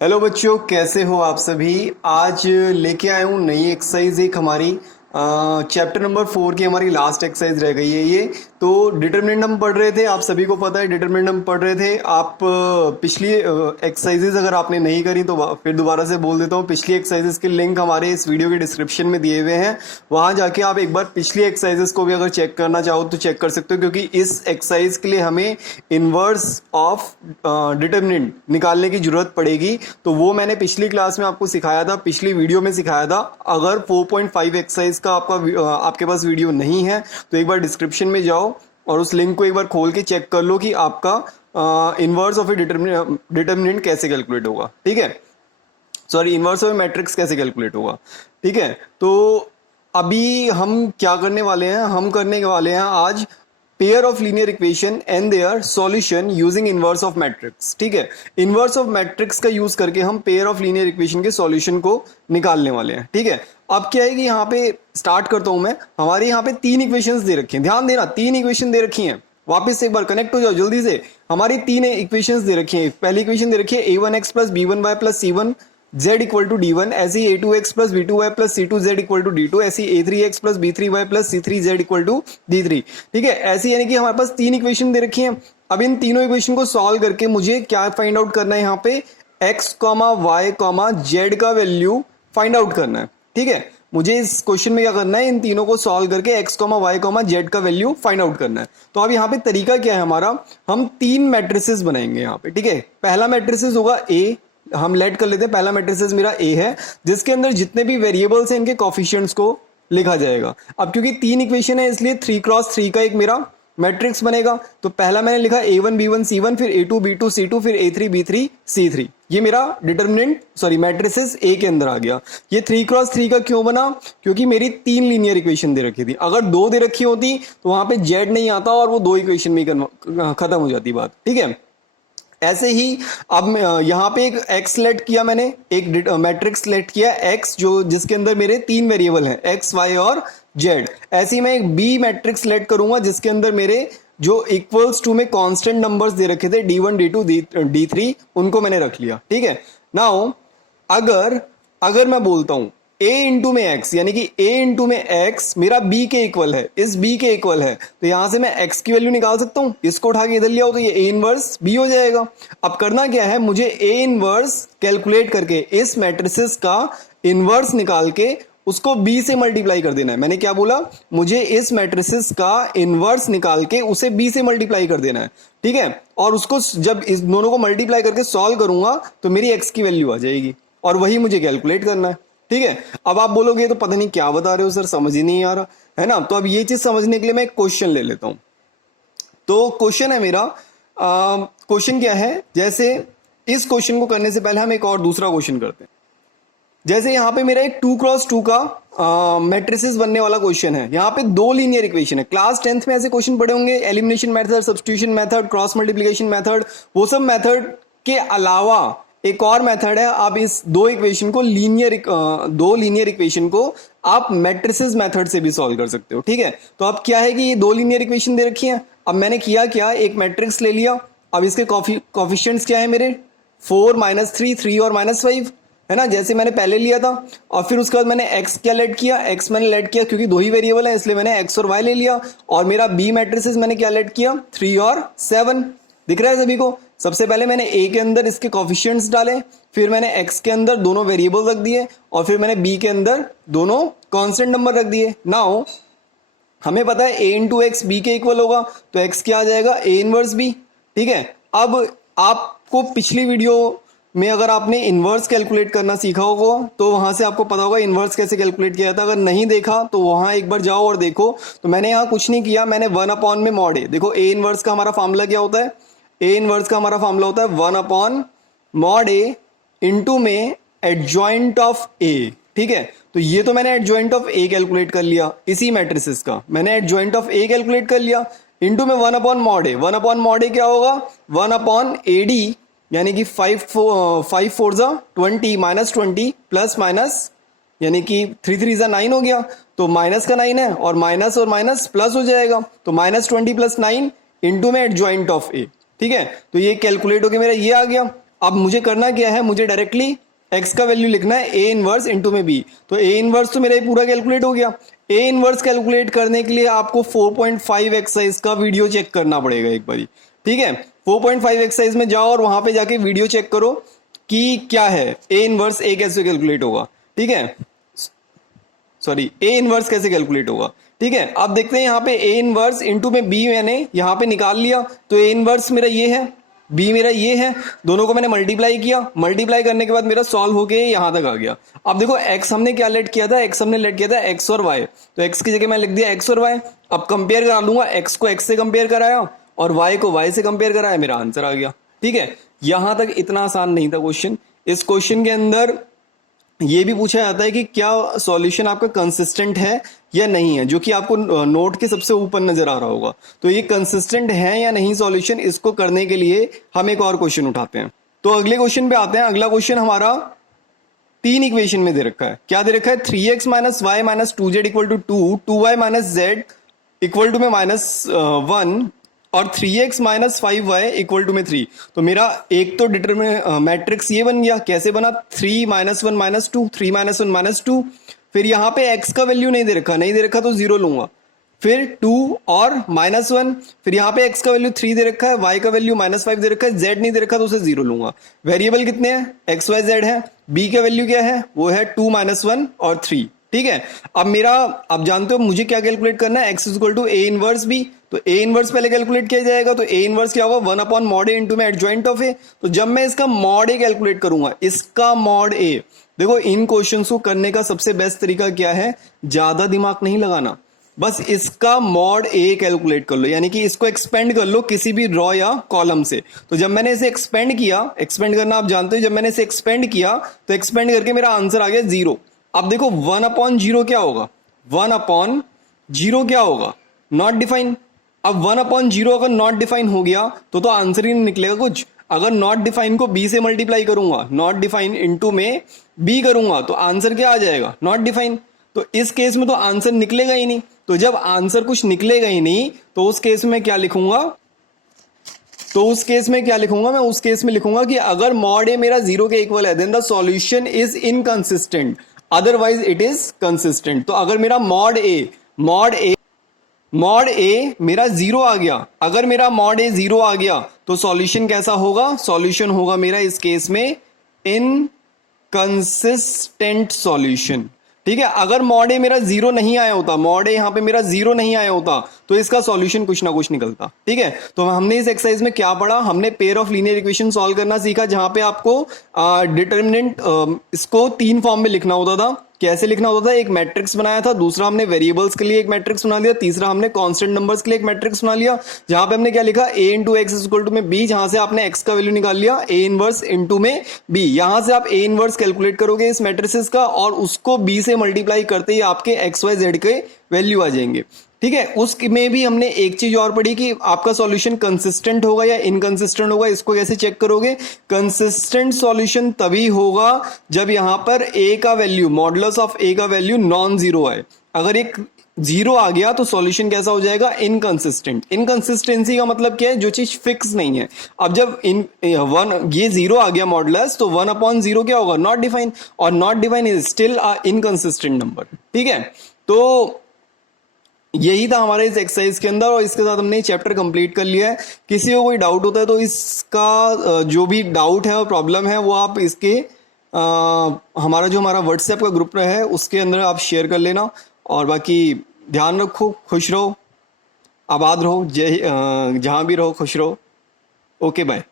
Hello बच्चों, कैसे हो आप सभी। आज लेके आया हूँ नई एक्सरसाइज एक हमारी चैप्टर नंबर 4 की हमारी लास्ट एक्सरसाइज रह गई है ये। तो डिटरमिनेंट हम पढ़ रहे थे, आप सभी को पता है डिटरमिनेंट हम पढ़ रहे थे। आप पिछली एक्सरसाइजेज अगर आपने नहीं करी तो फिर दोबारा से बोल देता हूँ, पिछली एक्सरसाइजेज के लिंक हमारे इस वीडियो के डिस्क्रिप्शन में दिए हुए हैं। वहाँ जाके आप एक बार पिछली एक्सरसाइजेज को भी अगर चेक करना चाहो तो चेक कर सकते हो, क्योंकि इस एक्सरसाइज के लिए हमें इनवर्स ऑफ डिटरमिनेंट निकालने की जरूरत पड़ेगी। तो वो मैंने पिछली क्लास में आपको सिखाया था, पिछली वीडियो में सिखाया था। अगर 4.5 एक्सरसाइज का आपके पास वीडियो नहीं है तो एक बार डिस्क्रिप्शन में जाओ और उस लिंक को एक बार खोल के चेक कर लो कि आपका इनवर्स ऑफ ए डिटरमिनेंट कैसे कैलकुलेट होगा। ठीक है, sorry, inverse of A matrix कैसे कैलकुलेट होगा। ठीक है, तो अभी हम क्या करने वाले हैं, हम करने वाले हैं आज pair of linear equation and their solution using inverse of matrix. ठीक है, इनवर्स ऑफ मैट्रिक्स का यूज करके हम पेयर ऑफ लीनियर इक्वेशन के सॉल्यूशन को निकालने वाले हैं। ठीक है, अब क्या है कि यहाँ पे स्टार्ट करता हूं मैं। हमारे यहाँ पे 3 इक्वेशंस दे रखी हैं, ध्यान देना 3 इक्वेशन दे रखी हैं। वापस से एक बार कनेक्ट हो जाओ जल्दी से। हमारी 3 इक्वेशंस दे रखी हैं। पहली इक्वेशन दे रखी है a1x plus b1y plus c1 z equal to d1, ऐसी a2x plus b2y plus c2 z equal to d2, ऐसी a3x plus b3y plus c3 z equal to d3। ठीक है, ऐसी यानी कि हमारे पास 3 इक्वेशन दे रखी हैं। अब इन तीनों इक्वेशन को सॉल्व करके मुझे क्या फाइंड आउट करना है, यहाँ पे x, y, z का वैल्यू फाइंड आउट करना है। ठीक है, मुझे इस क्वेश्चन में क्या करना है, इन तीनों को सॉल्व करके x, y, z का वैल्यू फाइंड आउट करना है। तो अब यहाँ पे तरीका क्या है हमारा, हम 3 मैट्रिसेस बनाएंगे यहाँ पे। ठीक है, पहला मैट्रिसेस होगा A, हम लेट कर लेते हैं। पहला मैट्रिसेस मेरा A है, जिसके अंदर जितने भी वेरिएबल्स हैं इनके कोफिशिएंट्स को लिखा जाएगा। अब क्योंकि 3 इक्वेशन है इसलिए 3x3 का एक मेरा मैट्रिक्स बनेगा। तो पहला मैंने लिखा a1 b1 c1, फिर a2 b2 c2, फिर a3 b3 c3। ये मेरा डिटरमिनेंट सॉरी मैट्रिसेस A के अंदर आ गया। ये 3x3 का क्यों बना, क्योंकि मेरी 3 लीनियर इक्वेशन दे रखी थी। अगर 2 दे रखी होती तो वहां पे z नहीं आता और वो 2 इक्वेशन में ही खत्म हो जाती बात। ठीक है, ऐसे ही अब यहाँ पे एक x लेट किया मैंने, एक मैट्रिक्स लेट किया x जो जिसके अंदर मेरे 3 वेरिएबल हैं x, y और z। ऐसे ही मैं एक b मैट्रिक्स लेट करूंगा जिसके अंदर मेरे जो इक्वल्स टू में कांस्टेंट नंबर्स दे रखे थे d1, d2, d3, उनको मैंने रख लिया। ठीक है, नाउ अगर मैं बोलता हूं a इंटू में x, यानी कि a इंटू में x मेरा b के इक्वल है, इस b के इक्वल है, तो यहां से मैं x की वैल्यू निकाल सकता हूं। इसको उठा के इधर ले आओ तो ये a इनवर्स b हो जाएगा। अब करना क्या है, मुझे a इनवर्स कैलकुलेट करके इस मैट्रिसेस का इनवर्स निकाल के उसको b से मल्टीप्लाई कर देना है। मैंने क्या बोला, मुझे इस मैट्रिसेस का इनवर्स निकाल के उसे b से मल्टीप्लाई कर देना है। ठीक है, और उसको जब इस दोनों को मल्टीप्लाई करके सॉल्व करूंगा तो मेरी x की वैल्यू आ जाएगी और वही मुझे कैलकुलेट करना है। ठीक है, अब आप बोलोगे तो पता नहीं क्या बता रहे हो सर, समझ ही नहीं आ रहा है ना। तो अब ये चीज समझने के लिए मैं एक क्वेश्चन ले लेता हूं। तो क्वेश्चन है मेरा, क्वेश्चन क्या है, जैसे इस क्वेश्चन को करने से पहले हम एक और दूसरा क्वेश्चन करते हैं। जैसे यहाँ पे मेरा एक 2x2 का मैट्रिसेस बनने वाला क्वेश्चन है। यहाँ पे 2 लीनियर इक्वेशन है। क्लास 10th में ऐसे क्वेश्चन पढ़े होंगे, elimination method, substitution method, cross multiplication method. वो सब मेथड के अलावा एक और मेथड है, आप इस 2 इक्वेशन को दो लीनियर इक्वेशन को आप मैट्रिसेस मेथड से भी सॉल्व कर सकते हो। ठीक है, तो अब क्या है कि ये 2 लीनियर इक्वेशन दे रखी हैं। अब मैंने किया क्या, एक मैट्रिक्स ले लिया। अब इसके कोफिशिएंट्स क्या है मेरे, 4, -3, 3 और -5 है ना, जैसे मैंने पहले लिया था। और फिर उसके बाद मैंने x क्या लेट किया, x मैंने लेट किया क्योंकि 2 ही वेरिएबल है इसलिए मैंने x और y ले लिया। और मेरा b मैट्रिसेस मैंने क्या लेट किया, 3 और 7। दिख रहा है सभी को। सबसे पहले मैंने a के अंदर इसके कोफिशिएंट्स डाले, फिर मैंने x के अंदर दोनों वेरिएबल रख दिए और फिर मैंने b के अंदर दोनों कांस्टेंट नंबर रख दिए। नाउ हमें पता है a इंटू एक्स बी के इक्वल होगा, तो x क्या आ जाएगा, a इनवर्स b। ठीक है, अब आपको पिछली वीडियो में अगर आपने इनवर्स कैलकुलेट करना सीखा होगा तो वहां से आपको पता होगा इनवर्स कैसे कैलकुलेट किया जाता है। अगर नहीं देखा तो वहां एक बार जाओ और देखो। तो मैंने यहाँ कुछ नहीं किया, मैंने 1 में मॉड a, देखो a इनवर्स का हमारा फॉर्मूला क्या होता है, a इनवर्स का हमारा फॉर्मूला होता है 1 मॉड a इंटू में एडजॉइंट ऑफ a। ठीक है, तो ये तो मैंने एडजॉइंट ऑफ a कैलकुलेट कर लिया, इसी मैट्रिसेस का मैंने एडजॉइंट ऑफ a कैलकुलेट कर लिया, इंटू में 1 मॉड a। 1 मॉड a क्या होगा, 1 AD, यानी कि 5 4 20 -20 प्लस माइनस, यानी कि 3 3 9 हो गया, तो माइनस का 9 है और माइनस प्लस हो जाएगा, तो -20 + 9 इंटू में एडजॉइंट ऑफ ए। ठीक है, तो ये कैलकुलेट होके मेरा ये आ गया। अब मुझे करना क्या है, मुझे डायरेक्टली x का वैल्यू लिखना है a इनवर्स इंटू में b। तो a इनवर्स तो मेरा ये पूरा कैलकुलेट हो गया। a इनवर्स कैलकुलेट करने के लिए आपको 4.5 एक्सरसाइज का वीडियो चेक करना पड़ेगा एक बारी, ठीक है। 4.5 एक्सरसाइज में जाओ और वहां पे जाके वीडियो चेक करो कि क्या है a इनवर्स a कैसे कैलकुलेट होगा, ठीक है, सॉरी a इनवर्स कैसे कैलकुलेट होगा, ठीक है। अब देखते हैं यहाँ पे a इनवर्स इंटू में b मैंने यहाँ पे निकाल लिया, तो a इनवर्स मेरा ये है, b मेरा ये है, दोनों को मैंने मल्टीप्लाई किया, मल्टीप्लाई करने के बाद मेरा सॉल्व होके यहाँ तक आ गया। अब देखो x हमने क्या लेट किया था, x हमने लेट किया था x और y, तो x की जगह मैं लिख दिया x और y। अब कंपेयर करा लूंगा, x को x से कंपेयर कराया और y को y से कंपेयर कराया, मेरा आंसर आ गया, ठीक है। यहां तक इतना आसान नहीं था क्वेश्चन। इस क्वेश्चन के अंदर ये भी पूछा जाता है कि क्या सॉल्यूशन आपका कंसिस्टेंट है या नहीं है, जो कि आपको नोट के सबसे ऊपर नजर आ रहा होगा। तो ये कंसिस्टेंट है या नहीं सॉल्यूशन, इसको करने के लिए हम एक और क्वेश्चन उठाते हैं। तो अगले क्वेश्चन पे आते हैं। अगला क्वेश्चन हमारा 3 इक्वेशन में दे रखा है। क्या दे रखा है, 3x minus y minus 2z equal to 2, 2y minus z equal to में -1 और 3x minus 5y equal to में 3। तो मेरा एक तो डिटरमिनेंट मैट्रिक्स ये बन गया। कैसे बना, 3 -1 -2, 3 -1 -2। फिर यहाँ पे x का वैल्यू नहीं दे रखा तो 0 लूंगा, फिर 2 और -1, फिर यहाँ पे x का वैल्यू 3 दे रखा है, y का वैल्यू -5 दे रखा है, z नहीं दे रखा तो उसे 0 लूंगा। वेरिएबल कितने हैं, x y z है। b का वैल्यू क्या है, वो है 2 -1 और 3, ठीक है। अब मेरा, आप जानते हो मुझे क्या कैलकुलेट करना है, x equal to a inverse b। तो a इनवर्स पहले कैलकुलेट किया जाएगा, तो a इनवर्स क्या होगा, 1 अपॉन मॉड a इंटू में एडजॉइंट ऑफ a। तो जब मैं इसका मॉड a कैलकुलेट करूंगा, इसका मॉड a, देखो इन क्वेश्चंस को करने का सबसे बेस्ट तरीका क्या है, ज्यादा दिमाग नहीं लगाना, बस इसका मॉड a कैलकुलेट कर लो, यानी कि इसको एक्सपेंड कर लो किसी भी रॉ या कॉलम से। तो जब मैंने इसे एक्सपेंड किया, एक्सपेंड करना आप जानते हो, जब मैंने इसे एक्सपेंड किया तो एक्सपेंड करके मेरा आंसर आ गया 0। अब देखो 1 अपॉन 0 क्या होगा, 1 अपॉन 0 क्या होगा, नॉट डिफाइन। अब 1 अपॉन 0 अगर नॉट डिफाइन हो गया तो आंसर ही नहीं निकलेगा कुछ। अगर नॉट डिफाइन को b से मल्टीप्लाई करूंगा, नॉट डिफाइन इंटू में b करूंगा तो आंसर क्या आ जाएगा, नॉट डिफाइन। तो इस केस में तो आंसर निकलेगा ही नहीं। तो जब आंसर कुछ निकलेगा ही नहीं तो उस केस में क्या लिखूंगा, मैं उस केस में लिखूंगा कि अगर मॉड a मेरा 0 के इक्वल है then the solution is inconsistent, otherwise it is consistent. तो अगर मेरा मॉड ए मेरा 0 आ गया, अगर मेरा मॉड ए 0 आ गया तो सॉल्यूशन कैसा होगा, सॉल्यूशन होगा मेरा इस केस में इनकंसिस्टेंट सॉल्यूशन, ठीक है। अगर मॉड ए मेरा 0 नहीं आया होता, मॉड ए यहां पे मेरा 0 नहीं आया होता तो इसका सॉल्यूशन कुछ ना कुछ निकलता, ठीक है। तो हमने इस एक्सरसाइज में क्या पढ़ा, हमने pair of linear equation solve करना सीखा, जहां पे आपको डिटर्मिनेंट इसको 3 फॉर्म में लिखना होता था। कैसे लिखना होता था, एक मैट्रिक्स बनाया था, दूसरा हमने वेरिएबल्स के लिए एक मैट्रिक्स बना लिया, तीसरा हमने कांस्टेंट नंबर्स के लिए एक मैट्रिक्स बना लिया, जहां पे हमने क्या लिखा, a into x equal to में b, जहां से आपने x का वैल्यू निकाल लिया a इनवर्स इंटू में b। यहां से आप a इनवर्स कैलकुलेट करोगे इस मैट्रिसेस का और उसको b से मल्टीप्लाई करते ही आपके x y z के वैल्यू आ जाएंगे, ठीक है। उसमें भी हमने एक चीज और पढ़ी कि आपका सॉल्यूशन कंसिस्टेंट होगा या इनकंसिस्टेंट होगा। इसको कैसे चेक करोगे, कंसिस्टेंट सॉल्यूशन तभी होगा जब यहां पर a का वैल्यू, मॉडुलस ऑफ a का वैल्यू नॉन जीरो आए। अगर एक 0 आ गया तो सॉल्यूशन कैसा हो जाएगा, इनकंसिस्टेंट। इनकंसिस्टेंसी का मतलब क्या है, जो चीज फिक्स नहीं है। अब जब ये 0 आ गया मॉडुलस, तो 1 अपॉन 0 क्या होगा, नॉट डिफाइन, और not define is still a inconsistent number, ठीक है। तो यही था हमारे इस एक्सरसाइज के अंदर और इसके साथ हमने चैप्टर कंप्लीट कर लिया है। किसी को कोई डाउट होता है तो इसका जो भी डाउट है और प्रॉब्लम है वो आप इसके हमारा व्हाट्सएप का ग्रुप है उसके अंदर आप शेयर कर लेना। और बाकी ध्यान रखो, खुश रहो, आबाद रहो, जहाँ भी रहो खुश रहो। Okay bye.